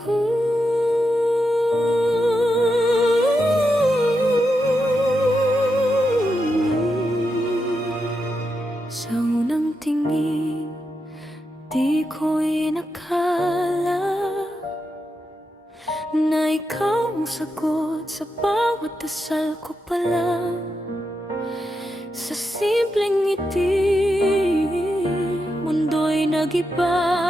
Sa unang tingin, di ko inakala na ikaw ang sagot sa bawat dasal ko pala. Sa simpleng ngiti, mundo'y nag-iba.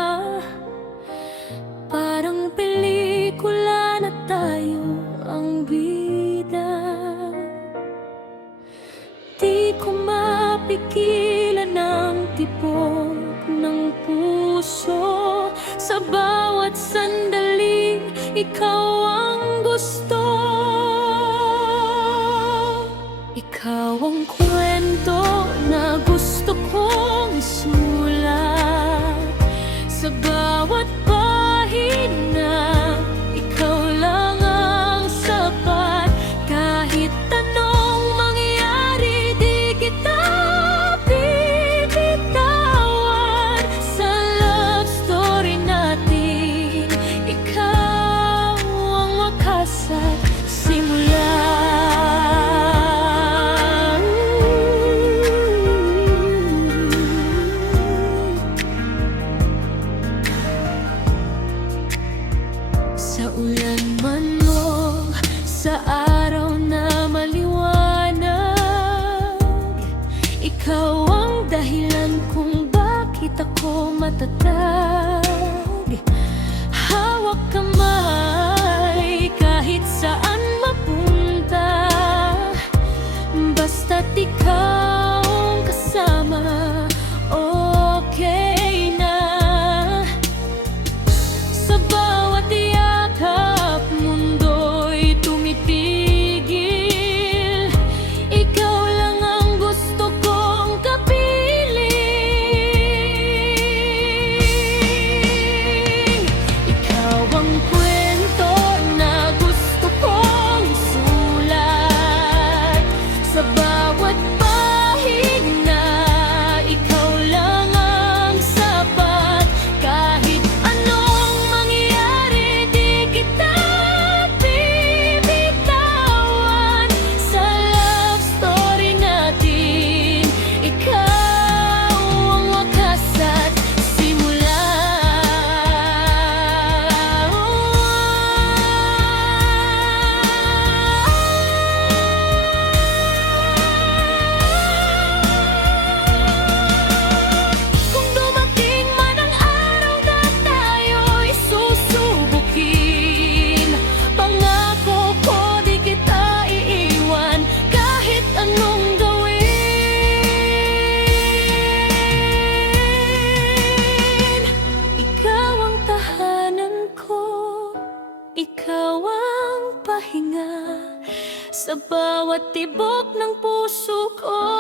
Parang pelikula na tayo ang bida. Di ko mapigilan ang tibok ng puso. Sa bawat sandali, ikaw ang gusto. Ikaw ang kwento na gusto kong isulat. Sa bawat pahina, ikaw lang ang sapat. Kahit anong mangyari, di kita bibitawan. Sa love story natin, ikaw ang wakas at simula. Sa ulan man o sa araw na maliwanag, ikaw ang dahilan kung bakit ako matatag. Hawak kamay kahit saan mapunta, basta't ikaw ang kasama, okay na. Sa bawat yakap, mundo'y tumitigil. Ikaw lang ang gusto kong kapiling. Ikaw ang kwento na gusto kong isulat. Sa bawat pahina, ikaw lang ang sapat. Kahit anong mangyari, di kita bibitawan. Sa love story natin, ikaw ang wakas at simula. Kung dumating man ang araw na tayo'y susubukin, pangako ko di kita iiwan kahit anong gawin. Ikaw ang tahanan ko, ikaw ang pahinga sa bawat tibok ng puso ko.